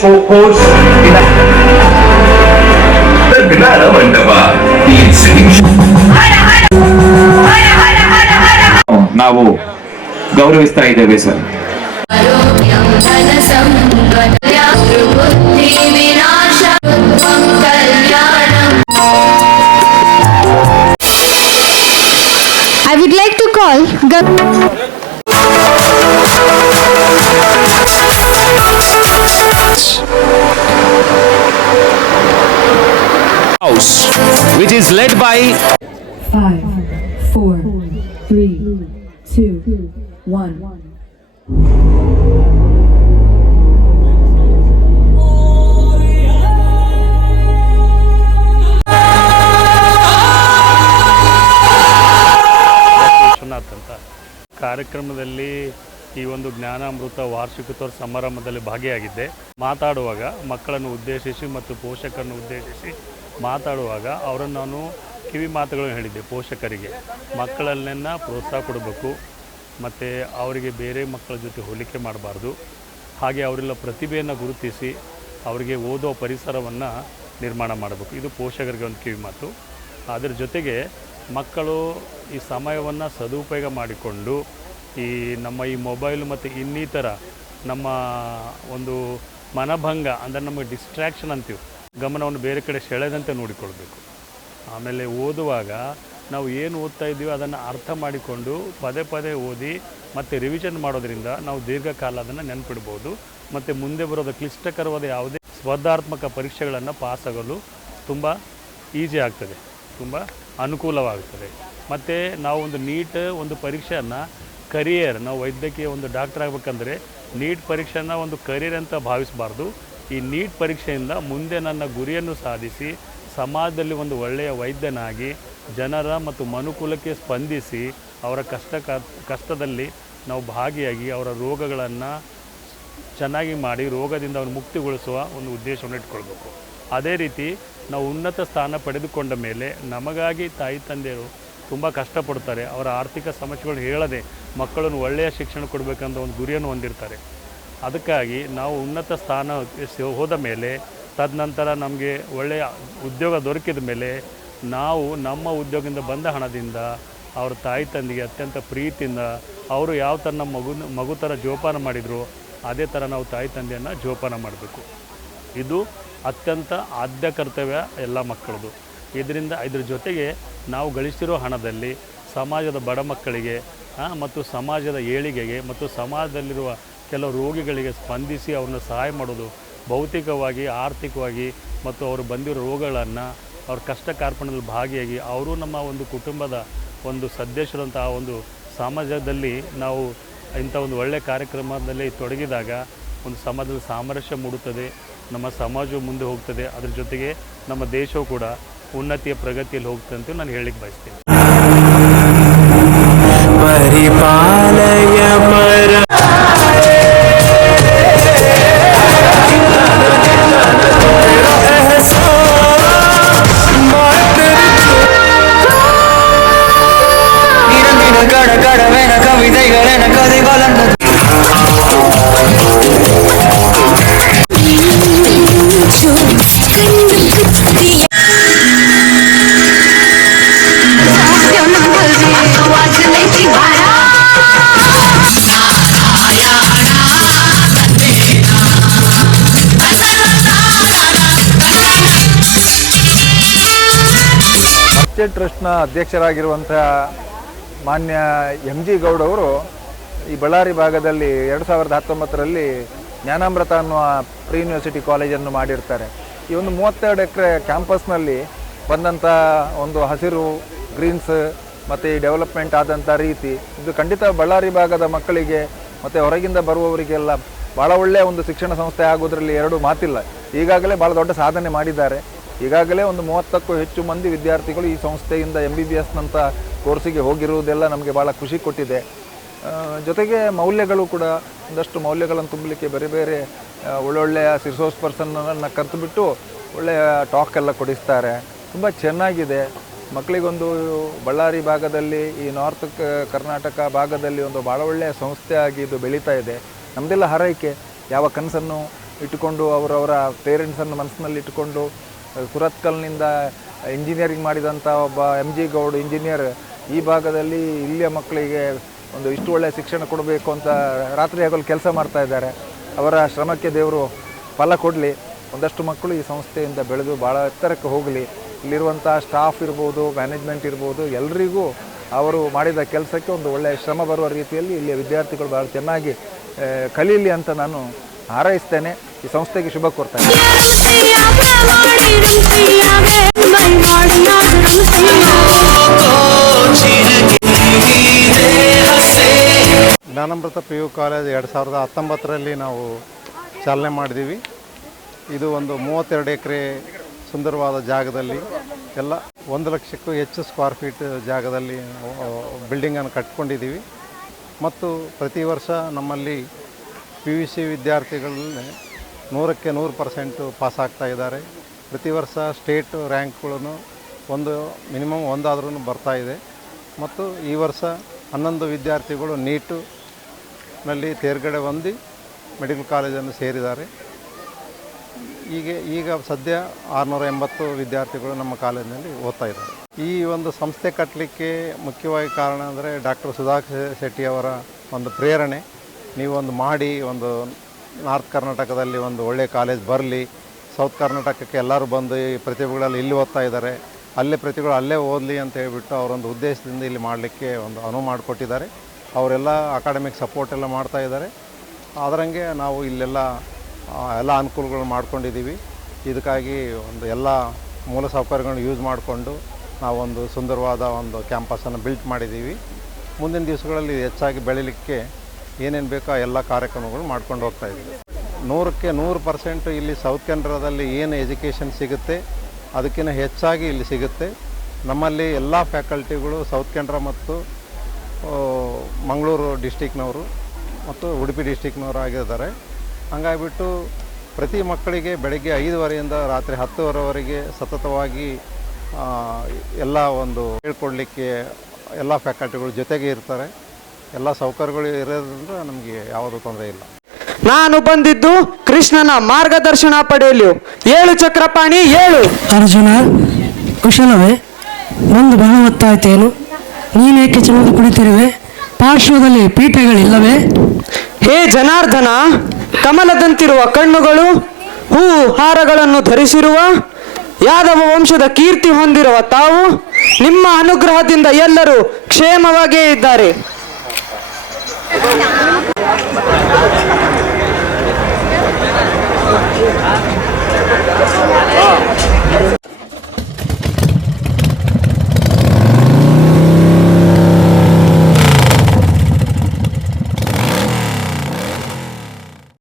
focus, ನಾವು ಗೌರವಿಸ್ತಾ ಇದ್ದೇವೆ sir I would like to call is led by Five, four, three, two, one. Vishwanath ಅಂತ ಕಾರ್ಯಕ್ರಮದಲ್ಲಿ ಈ ಒಂದು ಜ್ಞಾನಾಮೃತ ವಾರ್ಷಿಕೋತ್ಸವ ಸಮಾರಂಭದಲ್ಲಿ ಭಾಗಿಯಾಗಿದ್ದೆ. ಮಾತಾಡುವಾಗ ಮಕ್ಕಳನ್ನು ಉದ್ದೇಶಿಸಿ ಮತ್ತು ಪೋಷಕರನ್ನು ಉದ್ದೇಶಿಸಿ ಮಾತಾಡುವಾಗ ಅವರನ್ನು ನಾನು ಕಿವಿ ಮಾತುಗಳನ್ನು ಹೇಳಿದ್ದೆ ಪೋಷಕರಿಗೆ. ಮಕ್ಕಳಲ್ಲೆನ್ನ ಪ್ರೋತ್ಸಾಹ ಕೊಡಬೇಕು ಮತ್ತು ಅವರಿಗೆ ಬೇರೆ ಮಕ್ಕಳ ಜೊತೆ ಹೋಲಿಕೆ ಮಾಡಬಾರ್ದು. ಹಾಗೆ ಅವರೆಲ್ಲ ಪ್ರತಿಭೆಯನ್ನು ಗುರುತಿಸಿ ಅವರಿಗೆ ಓದೋ ಪರಿಸರವನ್ನು ನಿರ್ಮಾಣ ಮಾಡಬೇಕು. ಇದು ಪೋಷಕರಿಗೆ ಒಂದು ಕಿವಿ ಮಾತು. ಅದರ ಜೊತೆಗೆ ಮಕ್ಕಳು ಈ ಸಮಯವನ್ನು ಸದುಪಯೋಗ ಮಾಡಿಕೊಂಡು ಈ ನಮ್ಮ ಈ ಮೊಬೈಲ್ ಮತ್ತು ಇನ್ನಿತರ ನಮ್ಮ ಒಂದು ಮನಭಂಗ, ಅಂದರೆ ನಮಗೆ ಡಿಸ್ಟ್ರ್ಯಾಕ್ಷನ್ ಅಂತೀವಿ, ಗಮನವನ್ನು ಬೇರೆ ಕಡೆ ಸೆಳೆದಂತೆ ನೋಡಿಕೊಳ್ಬೇಕು. ಆಮೇಲೆ ಓದುವಾಗ ನಾವು ಏನು ಓದ್ತಾ ಇದ್ದೀವಿ ಅದನ್ನು ಅರ್ಥ ಮಾಡಿಕೊಂಡು ಪದೇ ಪದೇ ಓದಿ ಮತ್ತು ರಿವಿಷನ್ ಮಾಡೋದ್ರಿಂದ ನಾವು ದೀರ್ಘಕಾಲ ಅದನ್ನು ನೆನ್ಪಿಡ್ಬೋದು. ಮತ್ತು ಮುಂದೆ ಬರೋದ ಕ್ಲಿಷ್ಟಕರವಾದ ಯಾವುದೇ ಸ್ಪರ್ಧಾತ್ಮಕ ಪರೀಕ್ಷೆಗಳನ್ನು ಪಾಸಾಗಲು ತುಂಬ ಈಸಿ ಆಗ್ತದೆ. ತುಂಬ ಅನುಕೂಲವಾಗುತ್ತದೆ. ಮತ್ತು ನಾವು ಒಂದು ನೀಟ್ ಒಂದು ಪರೀಕ್ಷೆಯನ್ನು ಕರಿಯರ್ ನಾವು ವೈದ್ಯಕೀಯ ಒಂದು ಡಾಕ್ಟರ್ ಆಗಬೇಕಂದ್ರೆ ನೀಟ್ ಪರೀಕ್ಷೆಯನ್ನು ಒಂದು ಕರಿಯರ್ ಅಂತ ಭಾವಿಸಬಾರ್ದು. ಈ ನೀಟ್ ಪರೀಕ್ಷೆಯಿಂದ ಮುಂದೆ ನನ್ನ ಗುರಿಯನ್ನು ಸಾಧಿಸಿ, ಸಮಾಜದಲ್ಲಿ ಒಂದು ಒಳ್ಳೆಯ ವೈದ್ಯನಾಗಿ, ಜನರ ಮತ್ತು ಮನುಕುಲಕ್ಕೆ ಸ್ಪಂದಿಸಿ, ಅವರ ಕಷ್ಟ ಕಷ್ಟದಲ್ಲಿ ನಾವು ಭಾಗಿಯಾಗಿ ಅವರ ರೋಗಗಳನ್ನು ಚೆನ್ನಾಗಿ ಮಾಡಿ, ರೋಗದಿಂದ ಅವ್ರು ಮುಕ್ತಿಗೊಳಿಸುವ ಒಂದು ಉದ್ದೇಶವನ್ನು ಇಟ್ಕೊಳ್ಬೇಕು. ಅದೇ ರೀತಿ ನಾವು ಉನ್ನತ ಸ್ಥಾನ ಪಡೆದುಕೊಂಡ ಮೇಲೆ ನಮಗಾಗಿ ತಾಯಿ ತಂದೆಯರು ತುಂಬ ಕಷ್ಟಪಡ್ತಾರೆ. ಅವರ ಆರ್ಥಿಕ ಸಮಸ್ಯೆಗಳು ಹೇಳದೆ ಮಕ್ಕಳನ್ನು ಒಳ್ಳೆಯ ಶಿಕ್ಷಣ ಕೊಡಬೇಕಂತ ಒಂದು ಗುರಿಯನ್ನು ಹೊಂದಿರ್ತಾರೆ. ಅದಕ್ಕಾಗಿ ನಾವು ಉನ್ನತ ಸ್ಥಾನ ಹೋದ ಮೇಲೆ, ತದನಂತರ ನಮಗೆ ಒಳ್ಳೆಯ ಉದ್ಯೋಗ ದೊರಕಿದ ಮೇಲೆ ನಾವು ನಮ್ಮ ಉದ್ಯೋಗದಿಂದ ಬಂದ ಹಣದಿಂದ ಅವ್ರ ತಾಯಿ ತಂದೆಗೆ ಅತ್ಯಂತ ಪ್ರೀತಿಯಿಂದ ಅವರು ಯಾವ ಥರ ನಮ್ಮ ಮಗು ಮಗು ಥರ ಜೋಪಾನ ಮಾಡಿದರು, ಅದೇ ಥರ ನಾವು ತಾಯಿ ತಂದೆಯನ್ನು ಜೋಪಾನ ಮಾಡಬೇಕು. ಇದು ಅತ್ಯಂತ ಆದ್ಯ ಕರ್ತವ್ಯ ಎಲ್ಲ ಮಕ್ಕಳದು. ಇದರಿಂದ ಇದ್ರ ಜೊತೆಗೆ ನಾವು ಗಳಿಸಿರೋ ಹಣದಲ್ಲಿ ಸಮಾಜದ ಬಡ ಮಕ್ಕಳಿಗೆ ಮತ್ತು ಸಮಾಜದ ಏಳಿಗೆಗೆ, ಮತ್ತು ಸಮಾಜದಲ್ಲಿರುವ ಕೆಲವು ರೋಗಿಗಳಿಗೆ ಸ್ಪಂದಿಸಿ ಅವ್ರನ್ನ ಸಹಾಯ ಮಾಡೋದು ಭೌತಿಕವಾಗಿ, ಆರ್ಥಿಕವಾಗಿ, ಮತ್ತು ಅವರು ಬಂದಿರೋ ರೋಗಗಳನ್ನು ಅವ್ರ ಕಷ್ಟ ಕಾರ್ಪಣ್ಯದಲ್ಲಿ ಭಾಗಿಯಾಗಿ ಅವರು ನಮ್ಮ ಒಂದು ಕುಟುಂಬದ ಒಂದು ಸದಸ್ಯರಂತಹ ಒಂದು ಸಮಾಜದಲ್ಲಿ ನಾವು ಇಂಥ ಒಂದು ಒಳ್ಳೆಯ ಕಾರ್ಯಕ್ರಮದಲ್ಲಿ ತೊಡಗಿದಾಗ ಒಂದು ಸಮಾಜದ ಸಾಮರಸ್ಯ ಮೂಡುತ್ತದೆ. ನಮ್ಮ ಸಮಾಜವು ಮುಂದೆ ಹೋಗ್ತದೆ, ಅದ್ರ ಜೊತೆಗೆ ನಮ್ಮ ದೇಶವು ಕೂಡ ಉನ್ನತಿಯ ಪ್ರಗತಿಯಲ್ಲಿ ಹೋಗ್ತದೆ ಅಂತ ನಾನು ಹೇಳಲಿಕ್ಕೆ ಬಯಸ್ತೀನಿ. ಪರಿಪಾಲಯ ಮರ್ಚೆಂಟ್ ಟ್ರಸ್ಟ್ನ ಅಧ್ಯಕ್ಷರಾಗಿರುವಂಥ ಮಾನ್ಯ ಎಂ ಜಿ ಗೌಡವರು ಅವರು ಈ ಬಳ್ಳಾರಿ ಭಾಗದಲ್ಲಿ ಎರಡು ಸಾವಿರದ ಹತ್ತೊಂಬತ್ತರಲ್ಲಿ ಜ್ಞಾನಾಮೃತ ಅನ್ನುವ ಪ್ರಿ ಯೂನಿವರ್ಸಿಟಿ ಕಾಲೇಜನ್ನು ಮಾಡಿರ್ತಾರೆ. ಈ ಒಂದು ಮೂವತ್ತೆರಡು ಎಕರೆ ಕ್ಯಾಂಪಸ್ನಲ್ಲಿ ಬಂದಂಥ ಒಂದು ಹಸಿರು, ಗ್ರೀನ್ಸ್ ಮತ್ತು ಈ ಡೆವಲಪ್ಮೆಂಟ್ ಆದಂಥ ರೀತಿ, ಇದು ಖಂಡಿತ ಬಳ್ಳಾರಿ ಭಾಗದ ಮಕ್ಕಳಿಗೆ ಮತ್ತು ಹೊರಗಿಂದ ಬರುವವರಿಗೆಲ್ಲ ಭಾಳ ಒಳ್ಳೆಯ ಒಂದು ಶಿಕ್ಷಣ ಸಂಸ್ಥೆ ಆಗೋದ್ರಲ್ಲಿ ಎರಡು ಮಾತಿಲ್ಲ. ಈಗಾಗಲೇ ಭಾಳ ದೊಡ್ಡ ಸಾಧನೆ ಮಾಡಿದ್ದಾರೆ. ಈಗಾಗಲೇ ಒಂದು ಮೂವತ್ತಕ್ಕೂ ಹೆಚ್ಚು ಮಂದಿ ವಿದ್ಯಾರ್ಥಿಗಳು ಈ ಸಂಸ್ಥೆಯಿಂದ ಎಂ ಬಿ ಬಿ ಎಸ್ನಂಥ ಕೋರ್ಸಿಗೆ ಹೋಗಿರುವುದೆಲ್ಲ ನಮಗೆ ಭಾಳ ಖುಷಿ ಕೊಟ್ಟಿದೆ. ಜೊತೆಗೆ ಮೌಲ್ಯಗಳು ಕೂಡ ಒಂದಷ್ಟು ಮೌಲ್ಯಗಳನ್ನು ತುಂಬಲಿಕ್ಕೆ ಬೇರೆ ಬೇರೆ ಒಳ್ಳೊಳ್ಳೆಯ ಸಿರ್ಸೋಸ್ ಪರ್ಸನ್ನನ್ನು ಕರೆತುಬಿಟ್ಟು ಒಳ್ಳೆಯ ಟಾಕ್ ಎಲ್ಲ ಕೊಡಿಸ್ತಾರೆ. ತುಂಬ ಚೆನ್ನಾಗಿದೆ. ಮಕ್ಕಳಿಗೊಂದು ಬಳ್ಳಾರಿ ಭಾಗದಲ್ಲಿ, ಈ ನಾರ್ತ್ ಕರ್ನಾಟಕ ಭಾಗದಲ್ಲಿ ಒಂದು ಭಾಳ ಒಳ್ಳೆಯ ಸಂಸ್ಥೆಯಾಗಿ ಇದು ಬೆಳೀತಾ ಇದೆ. ನಮ್ಮದೆಲ್ಲ ಹಾರೈಕೆ. ಯಾವ ಕನಸನ್ನು ಇಟ್ಟುಕೊಂಡು ಅವರವರ ಪೇರೆಂಟ್ಸನ್ನು ಮನಸ್ಸಿನಲ್ಲಿ ಇಟ್ಟುಕೊಂಡು ಸುರತ್ಕಲ್ನಿಂದ ಇಂಜಿನಿಯರಿಂಗ್ ಮಾಡಿದಂಥ ಒಬ್ಬ ಎಂ ಜಿ ಗೌಡ್ ಇಂಜಿನಿಯರ್ ಈ ಭಾಗದಲ್ಲಿ ಇಲ್ಲಿಯ ಮಕ್ಕಳಿಗೆ ಒಂದು ಇಷ್ಟು ಒಳ್ಳೆಯ ಶಿಕ್ಷಣ ಕೊಡಬೇಕು ಅಂತ ರಾತ್ರಿ ಹಗಲು ಕೆಲಸ ಮಾಡ್ತಾ ಇದ್ದಾರೆ. ಅವರ ಶ್ರಮಕ್ಕೆ ದೇವರು ಫಲ ಕೊಡಲಿ. ಒಂದಷ್ಟು ಮಕ್ಕಳು ಈ ಸಂಸ್ಥೆಯಿಂದ ಬೆಳೆದು ಭಾಳ ಎತ್ತರಕ್ಕೆ ಹೋಗಲಿ. ಇಲ್ಲಿರುವಂಥ ಸ್ಟಾಫ್ ಇರ್ಬೋದು ಮ್ಯಾನೇಜ್ಮೆಂಟ್ ಇರ್ಬೋದು ಎಲ್ಲರಿಗೂ ಅವರು ಮಾಡಿದ ಕೆಲಸಕ್ಕೆ ಒಂದು ಒಳ್ಳೆಯ ಶ್ರಮ ಬರುವ ರೀತಿಯಲ್ಲಿ ಇಲ್ಲಿಯ ವಿದ್ಯಾರ್ಥಿಗಳು ಭಾಳ ಚೆನ್ನಾಗಿ ಕಲೀಲಿ ಅಂತ ನಾನು ಹಾರೈಸ್ತೇನೆ. ಈ ಸಂಸ್ಥೆಗೆ ಶುಭ ಕೊಡ್ತಾ ಜ್ಞಾನಮೃತ ಪಿ ಯು ಕಾಲೇಜ್ ಎರಡು ಸಾವಿರದ ಹತ್ತೊಂಬತ್ತರಲ್ಲಿ ನಾವು ಚಾಲನೆ ಮಾಡಿದ್ದೀವಿ. ಇದು ಒಂದು ಮೂವತ್ತೆರಡು ಎಕರೆ ಸುಂದರವಾದ ಜಾಗದಲ್ಲಿ ಎಲ್ಲ ಒಂದು ಲಕ್ಷಕ್ಕೂ ಹೆಚ್ಚು ಸ್ಕ್ವೇರ್ ಫೀಟ್ ಜಾಗದಲ್ಲಿ ಬಿಲ್ಡಿಂಗನ್ನು ಕಟ್ಕೊಂಡಿದ್ದೀವಿ. ಮತ್ತು ಪ್ರತಿ ವರ್ಷ ನಮ್ಮಲ್ಲಿ ಪಿ ಯು ಸಿ ವಿದ್ಯಾರ್ಥಿಗಳಲ್ಲಿ ನೂರಕ್ಕೆ ನೂರು ಪರ್ಸೆಂಟು ಪಾಸ್ ಆಗ್ತಾ ಇದ್ದಾರೆ. ಪ್ರತಿ ವರ್ಷ ಸ್ಟೇಟ್ ರ್ಯಾಂಕ್ಗಳನ್ನು ಒಂದು ಮಿನಿಮಮ್ ಒಂದಾದ್ರೂ ಬರ್ತಾ ಇದೆ. ಮತ್ತು ಈ ವರ್ಷ ಹನ್ನೊಂದು ವಿದ್ಯಾರ್ಥಿಗಳು ನೀಟು ನಲ್ಲಿ ತೇರ್ಗಡೆ ಹೊಂದಿ ಮೆಡಿಕಲ್ ಕಾಲೇಜನ್ನು ಸೇರಿದ್ದಾರೆ. ಹೀಗೆ ಈಗ ಸದ್ಯ ಆರುನೂರ ಎಂಬತ್ತು ವಿದ್ಯಾರ್ಥಿಗಳು ನಮ್ಮ ಕಾಲೇಜಿನಲ್ಲಿ ಓದ್ತಾ ಇದ್ದಾರೆ. ಈ ಒಂದು ಸಂಸ್ಥೆ ಕಟ್ಟಲಿಕ್ಕೆ ಮುಖ್ಯವಾಗಿ ಕಾರಣ ಅಂದರೆ ಡಾಕ್ಟರ್ ಸುಧಾಕರ್ ಶೆಟ್ಟಿ ಅವರ ಒಂದು ಪ್ರೇರಣೆ. ನೀವು ಒಂದು ಮಾಡಿ ಒಂದು ನಾರ್ತ್ ಕರ್ನಾಟಕದಲ್ಲಿ ಒಂದು ಒಳ್ಳೆಯ ಕಾಲೇಜ್ ಬರಲಿ. ಸೌತ್ ಕರ್ನಾಟಕಕ್ಕೆ ಎಲ್ಲರೂ ಬಂದು ಈ ಪ್ರತಿಭೆಗಳಲ್ಲಿ ಇಲ್ಲಿ ಓದ್ತಾ ಇದ್ದಾರೆ. ಅಲ್ಲೇ ಪ್ರತಿಭೆಗಳು ಅಲ್ಲೇ ಓದಲಿ ಅಂತ ಹೇಳಿಬಿಟ್ಟು ಅವರೊಂದು ಉದ್ದೇಶದಿಂದ ಇಲ್ಲಿ ಮಾಡಲಿಕ್ಕೆ ಒಂದು ಅನುವು ಮಾಡಿಕೊಟ್ಟಿದ್ದಾರೆ. ಅವರೆಲ್ಲ ಅಕಾಡೆಮಿಕ್ ಸಪೋರ್ಟ್ ಎಲ್ಲ ಮಾಡ್ತಾ ಇದ್ದಾರೆ. ಅದರಂಗೆ ನಾವು ಇಲ್ಲೆಲ್ಲ ಎಲ್ಲ ಅನುಕೂಲಗಳು ಮಾಡ್ಕೊಂಡಿದ್ದೀವಿ. ಇದಕ್ಕಾಗಿ ಒಂದು ಎಲ್ಲ ಮೂಲ ಸೌಕರ್ಯಗಳನ್ನು ಯೂಸ್ ಮಾಡಿಕೊಂಡು ನಾವೊಂದು ಸುಂದರವಾದ ಒಂದು ಕ್ಯಾಂಪಸನ್ನು ಬಿಲ್ಟ್ ಮಾಡಿದ್ದೀವಿ. ಮುಂದಿನ ದಿವಸಗಳಲ್ಲಿ ಹೆಚ್ಚಾಗಿ ಬೆಳೀಲಿಕ್ಕೆ ಏನೇನು ಬೇಕೋ ಎಲ್ಲ ಕಾರ್ಯಕ್ರಮಗಳು ಮಾಡ್ಕೊಂಡು ಹೋಗ್ತಾ ಇದ್ದೀವಿ. ನೂರಕ್ಕೆ ನೂರು ಪರ್ಸೆಂಟು ಇಲ್ಲಿ ಸೌತ್ ಕೆನರಾದಲ್ಲಿ ಏನು ಎಜುಕೇಷನ್ ಸಿಗುತ್ತೆ ಅದಕ್ಕಿಂತ ಹೆಚ್ಚಾಗಿ ಇಲ್ಲಿ ಸಿಗುತ್ತೆ. ನಮ್ಮಲ್ಲಿ ಎಲ್ಲ ಫ್ಯಾಕಲ್ಟಿಗಳು ಸೌತ್ ಕೆನರಾ ಮತ್ತು ಮಂಗಳೂರು ಡಿಸ್ಟಿಕ್ನವರು ಮತ್ತು ಉಡುಪಿ ಡಿಸ್ಟಿಕ್ನವರು ಆಗಿದ್ದಾರೆ. ಹಂಗಾಗಿಬಿಟ್ಟು ಪ್ರತಿ ಮಕ್ಕಳಿಗೆ ಬೆಳಗ್ಗೆ ಐದುವರೆಯಿಂದ ರಾತ್ರಿ ಹತ್ತುವರೆವರೆಗೆ ಸತತವಾಗಿ ಎಲ್ಲ ಒಂದು ಹೇಳ್ಕೊಡ್ಲಿಕ್ಕೆ ಎಲ್ಲ ಫ್ಯಾಕಲ್ಟಿಗಳು ಜೊತೆಗೆ ಇರ್ತಾರೆ. ಎಲ್ಲ ಸೌಕರ್ಯಗಳು ಇರೋದ್ರಿಂದ ನಮಗೆ ಯಾವುದೂ ತೊಂದರೆ ಇಲ್ಲ. ನಾನು ಬಂದಿದ್ದು ಕೃಷ್ಣನ ಮಾರ್ಗದರ್ಶನ ಪಡೆಯಲು. ಏಳು ಚಕ್ರಪಾಣಿ ಏಳು. ಅರ್ಜುನ ಕುಶಲವೇ ಒಂದು ಬಹಳ ಹೊತ್ತಾಯ್ತೇನು? ನೀನೇಕೆ ಚಮದು ಕುಳಿತಿರುವೆ ಪಾರ್ಶ್ವದಲ್ಲಿ ಪೀಠಗಳಿಲ್ಲವೇ? ಹೇ ಜನಾರ್ದನ ಕಮಲದಂತಿರುವ ಕಣ್ಣುಗಳು ಹೂ ಹಾರಗಳನ್ನು ಧರಿಸಿರುವ ಯಾದವ ವಂಶದ ಕೀರ್ತಿ ಹೊಂದಿರುವ ತಾವು ನಿಮ್ಮ ಅನುಗ್ರಹದಿಂದ ಎಲ್ಲರೂ ಕ್ಷೇಮವಾಗಿಯೇ ಇದ್ದಾರೆ. 再点啊